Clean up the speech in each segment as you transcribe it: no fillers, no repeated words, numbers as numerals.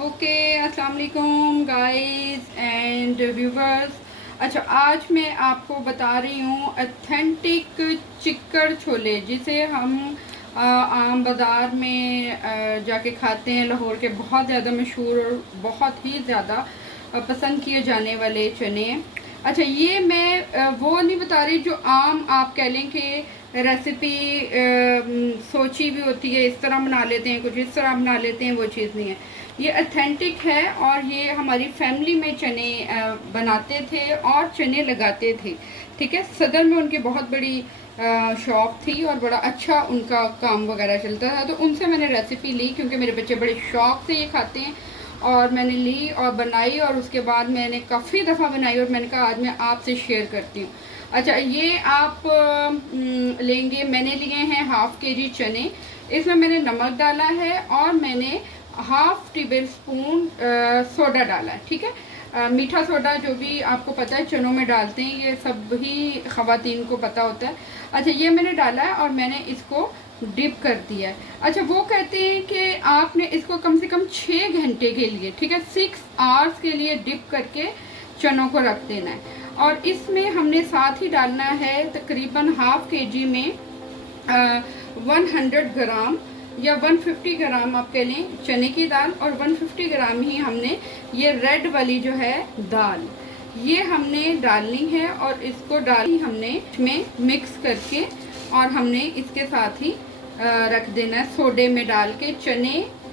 Okay, अस्सलाम वालेकुम guys and viewers. अच्छा, आज मैं आपको बता रही हूँ ऑथेंटिक चिक्कड़ छोले, जिसे हम आम बाज़ार में जाके खाते हैं। लाहौर के बहुत ज़्यादा मशहूर और बहुत ही ज़्यादा पसंद किए जाने वाले चने हैं। अच्छा, ये मैं वो नहीं बता रही जो आम आप कह लें कि रेसिपी सोची भी होती है, इस तरह बना लेते हैं, कुछ इस तरह बना लेते हैं, वो चीज़ नहीं है। ये ऑथेंटिक है और ये हमारी फैमिली में चने बनाते थे और चने लगाते थे। ठीक है, सदर में उनकी बहुत बड़ी शॉप थी और बड़ा अच्छा उनका काम वगैरह चलता था। तो उनसे मैंने रेसिपी ली क्योंकि मेरे बच्चे बड़े शौक़ से ये खाते हैं, और मैंने ली और बनाई, और उसके बाद मैंने काफ़ी दफ़ा बनाई और मैंने कहा आज मैं आपसे शेयर करती हूँ। अच्छा, ये आप लेंगे, मैंने लिए हैं हाफ़ केजी चने। इसमें मैंने नमक डाला है और मैंने हाफ़ टेबल स्पून सोडा डाला है। ठीक है, मीठा सोडा जो भी आपको पता है चनों में डालते हैं, ये सब ही ख़वातीन को पता होता है। अच्छा, ये मैंने डाला है और मैंने इसको डिप कर दिया है। अच्छा, वो कहते हैं कि आपने इसको कम से कम 6 घंटे के लिए, ठीक है, 6 आवर्स के लिए डिप करके चनों को रख देना है। और इसमें हमने साथ ही डालना है तकरीबन हाफ़ केजी में 100 ग्राम या 150 ग्राम आप कह लें चने की दाल, और 150 ग्राम ही हमने ये रेड वाली जो है दाल, ये हमने डालनी है। और इसको डाल हमने इसमें मिक्स करके और हमने इसके साथ ही रख देना है सोडे में डाल के।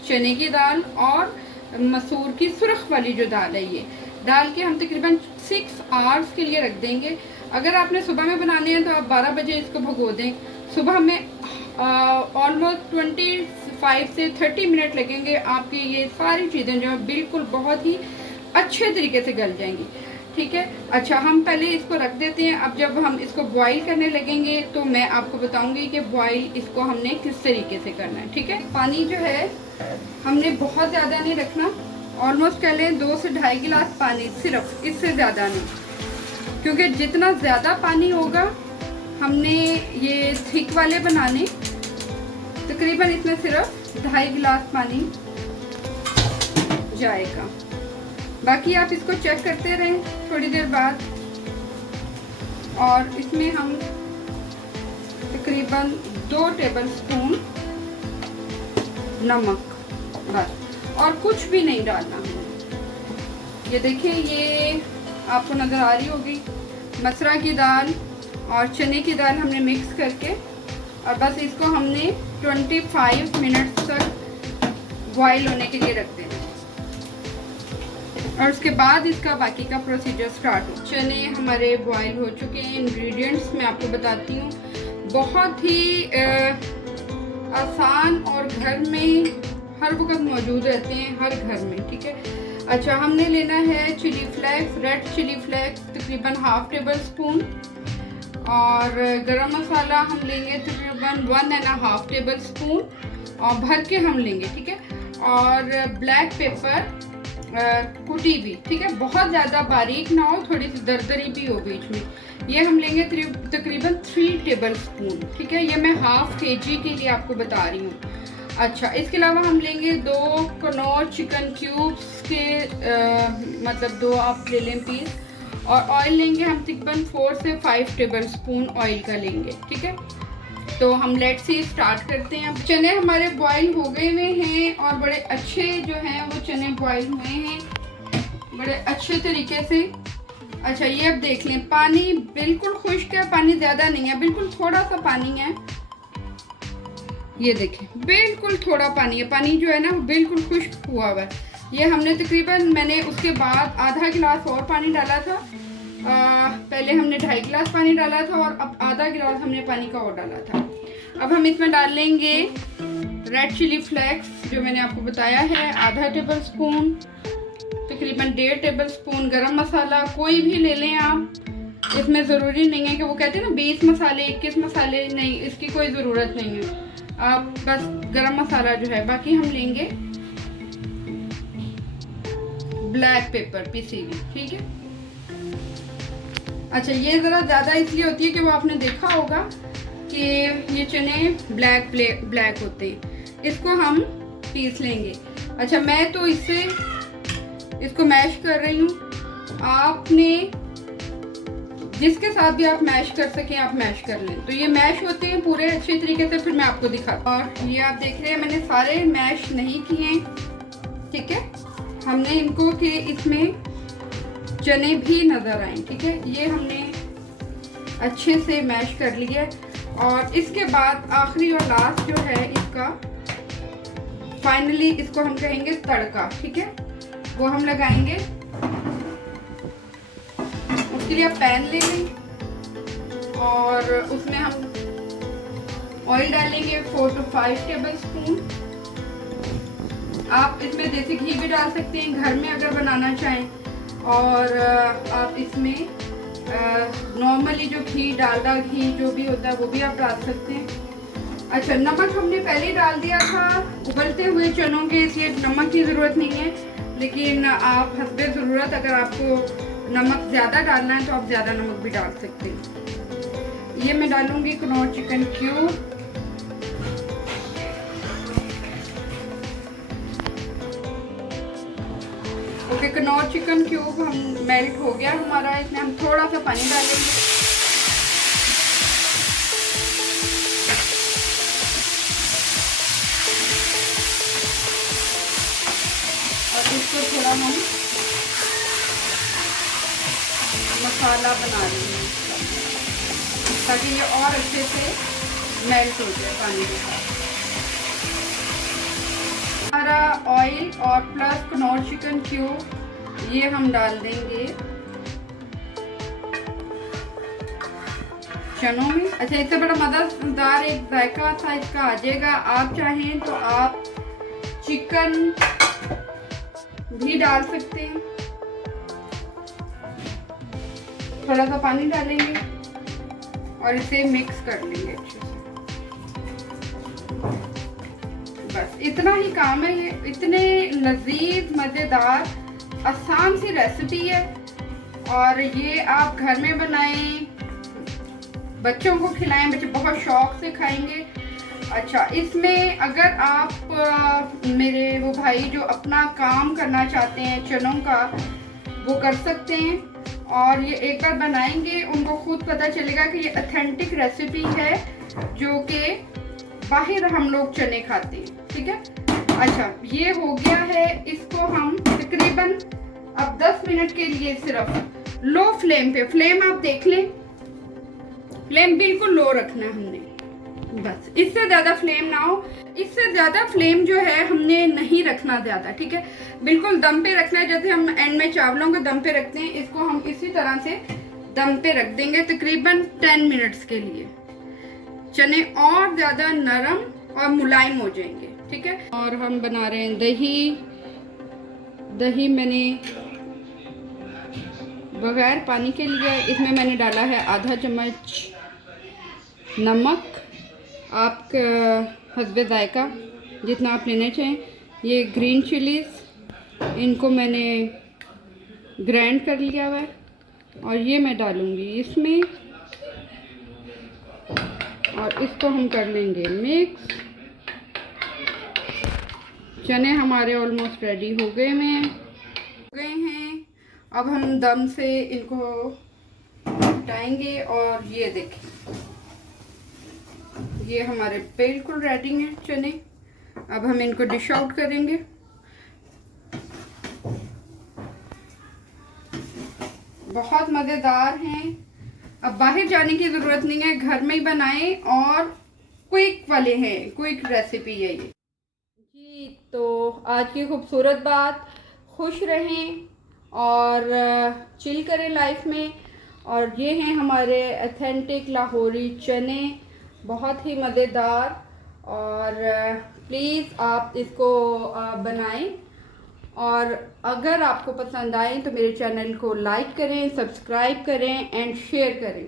चने की दाल और मसूर की सुर्ख वाली जो दाल है, ये डाल के हम तकरीबन 6 आवर्स के लिए रख देंगे। अगर आपने सुबह में बनाने हैं तो आप 12 बजे इसको भिगो दें। सुबह में ऑलमोस्ट 25 से 30 मिनट लगेंगे, आपकी ये सारी चीज़ें जो है बिल्कुल बहुत ही अच्छे तरीके से गल जाएंगी। ठीक है, अच्छा हम पहले इसको रख देते हैं। अब जब हम इसको बॉईल करने लगेंगे तो मैं आपको बताऊंगी कि बॉईल इसको हमने किस तरीके से करना है। ठीक है, पानी जो है हमने बहुत ज़्यादा नहीं रखना, ऑलमोस्ट कह लें 2 से 2.5 गिलास पानी, सिर्फ, इससे ज़्यादा नहीं, क्योंकि जितना ज़्यादा पानी होगा, हमने ये थिक वाले बनाने, तकरीबन इसमें सिर्फ 2.5 गिलास पानी जाएगा। बाकी आप इसको चेक करते रहें थोड़ी देर बाद। और इसमें हम तकरीबन 2 टेबल स्पून नमक, बस, और कुछ भी नहीं डालना। ये देखिए, ये आपको नज़र आ रही होगी, मसरा की दाल और चने की दाल हमने मिक्स करके, और बस इसको हमने 25 मिनट तक बॉईल होने के लिए रख देना, और उसके बाद इसका बाकी का प्रोसीजर स्टार्ट हो। चने हमारे बॉईल हो चुके हैं। इंग्रेडिएंट्स मैं आपको बताती हूँ, बहुत ही आसान और घर में हर वक्त मौजूद रहते हैं, हर घर में। ठीक है, अच्छा हमने लेना है chilli flakes, red chilli flakes तकरीबन हाफ़ टेबल स्पून, और गरम मसाला हम लेंगे तकरीबन 1.5 टेबल स्पून, और भर के हम लेंगे। ठीक है, और ब्लैक पेपर कुटी भी, ठीक है, बहुत ज़्यादा बारीक ना हो, थोड़ी सी दरदरी भी हो बीच में। ये हम लेंगे तकरीबन 3 टेबल स्पून। ठीक है, ये मैं हाफ़ केजी के लिए आपको बता रही हूँ। अच्छा, इसके अलावा हम लेंगे 2 कनौर चिकन क्यूब्स के मतलब 2 आप ले लें पीस, और ऑयल लेंगे हम तकरीबन 4 से 5 टेबल स्पून ऑयल का लेंगे। ठीक है, तो हम लेट्स सी स्टार्ट करते हैं। चने हमारे बॉईल हो गए हुए हैं और बड़े अच्छे जो हैं वो चने बॉईल हुए हैं बड़े अच्छे तरीके से। अच्छा, ये अब देख लें, पानी बिल्कुल खुश्क है, पानी ज़्यादा नहीं है, बिल्कुल थोड़ा सा पानी है। ये देखें, बिल्कुल थोड़ा पानी है, पानी जो है ना वो बिल्कुल खुश्क हुआ हुआ है। ये हमने तकरीबन, मैंने उसके बाद आधा गिलास और पानी डाला था। पहले हमने 2.5 गिलास पानी डाला था और अब आधा गिलास हमने पानी का और डाला था। अब हम इसमें डाल लेंगे रेड चिली फ्लेक्स, जो मैंने आपको बताया है, आधा टेबल स्पून, तकरीबन 1.5 टेबल स्पून गरम मसाला, कोई भी ले लें आप, इसमें ज़रूरी नहीं है कि वो कहते हैं ना 20 मसाले 21 मसाले, नहीं, इसकी कोई ज़रूरत नहीं है, आप बस गरम मसाला जो है। बाकी हम लेंगे ब्लैक पेपर पिसी हुई। ठीक है, अच्छा, ये ज़रा ज़्यादा इसलिए होती है कि वो आपने देखा होगा कि ये चने ब्लैक होते हैं। इसको हम पीस लेंगे। अच्छा, मैं तो इसको मैश कर रही हूँ। आपने जिसके साथ भी आप मैश कर सकें आप मैश कर लें। तो ये मैश होते हैं पूरे अच्छे तरीके से, फिर मैं आपको दिखाती हूँ। और ये आप देख रहे हैं मैंने सारे मैश नहीं किए, ठीक है। हमने इनको कि इसमें चने भी नज़र आए, ठीक है। ये हमने अच्छे से मैश कर लिया। और इसके बाद आखिरी और लास्ट जो है इसका फाइनली इसको हम कहेंगे तड़का, ठीक है। वो हम लगाएंगे। उसके लिए आप पैन ले लें और उसमें हम ऑयल डालेंगे 4 to 5 टेबल स्पून। आप इसमें देसी घी भी डाल सकते हैं घर में अगर बनाना चाहें। और आप इसमें नॉर्मली जो घी, डालडा घी जो भी होता है वो भी आप डाल सकते हैं। अच्छा, नमक हमने पहले डाल दिया था उबलते हुए चनों के, इसलिए नमक की ज़रूरत नहीं है। लेकिन आप हस्बे ज़रूरत अगर आपको नमक ज़्यादा डालना है तो आप ज़्यादा नमक भी डाल सकते हैं। ये मैं डालूँगी Knorr chicken cube. Okay, Knorr chicken cube हम मेल्ट हो गया हमारा। इसमें हम थोड़ा सा पानी डालेंगे। और इसको थोड़ा हम मसाला बना लेंगे ताकि ये और अच्छे से मेल्ट हो जाए पानी के साथ। हमारा ऑयल और प्लस कनौर चिकन क्यूब ये हम डाल देंगे चनों में। अच्छा, इससे बड़ा मज़ेदार एक जायका सा इसका आ जाएगा। आप चाहें तो आप चिकन भी डाल सकते हैं। थोड़ा सा पानी डालेंगे और इसे मिक्स कर लेंगे अच्छे से। बस इतना ही काम है। ये इतने लजीज, मज़ेदार, आसान सी रेसिपी है और ये आप घर में बनाएं, बच्चों को खिलाएं, बच्चे बहुत शौक से खाएंगे। अच्छा, इसमें अगर आप मेरे वो भाई जो अपना काम करना चाहते हैं चनों का, वो कर सकते हैं और ये एक बार बनाएंगे उनको खुद पता चलेगा कि ये ऑथेंटिक रेसिपी है जो कि बाहर हम लोग चने खाते हैं, ठीक है। अच्छा, ये हो गया है। इसको हम तकरीबन अब 10 मिनट के लिए सिर्फ लो फ्लेम पे, फ्लेम आप देख लें, फ्लेम बिल्कुल लो रखना है हमने, बस इससे ज़्यादा फ्लेम ना हो। इससे ज़्यादा फ्लेम जो है हमने नहीं रखना ज़्यादा, ठीक है। बिल्कुल दम पे रखना है, जैसे हम एंड में चावलों को दम पे रखते हैं, इसको हम इसी तरह से दम पे रख देंगे तकरीबन 10 मिनट्स के लिए। चने और ज़्यादा नरम और मुलायम हो जाएंगे, ठीक है। और हम बना रहे हैं दही मैंने बगैर पानी के लिए, इसमें मैंने डाला है आधा चम्मच नमक, आपका हस्बे जायका जितना आप लेना चाहें। ये ग्रीन चिलीज़, इनको मैंने ग्राइंड कर लिया हुआ है और ये मैं डालूँगी इसमें और इसको हम कर लेंगे मिक्स। चने हमारे ऑलमोस्ट रेडी हो गए हैं। अब हम दम से इनको हटाएंगे और ये देखें, ये हमारे बिल्कुल रेडी हैं चने। अब हम इनको डिश आउट करेंगे। बहुत मज़ेदार हैं। अब बाहर जाने की ज़रूरत नहीं है, घर में ही बनाएं और क्विक वाले हैं, क्विक रेसिपी है ये जी। तो आज की खूबसूरत बात, खुश रहें और चिल करें लाइफ में। और ये हैं हमारे ऑथेंटिक लाहौरी चने, बहुत ही मज़ेदार। और प्लीज़ आप इसको बनाएं और अगर आपको पसंद आए तो मेरे चैनल को लाइक करें, सब्सक्राइब करें एंड शेयर करें।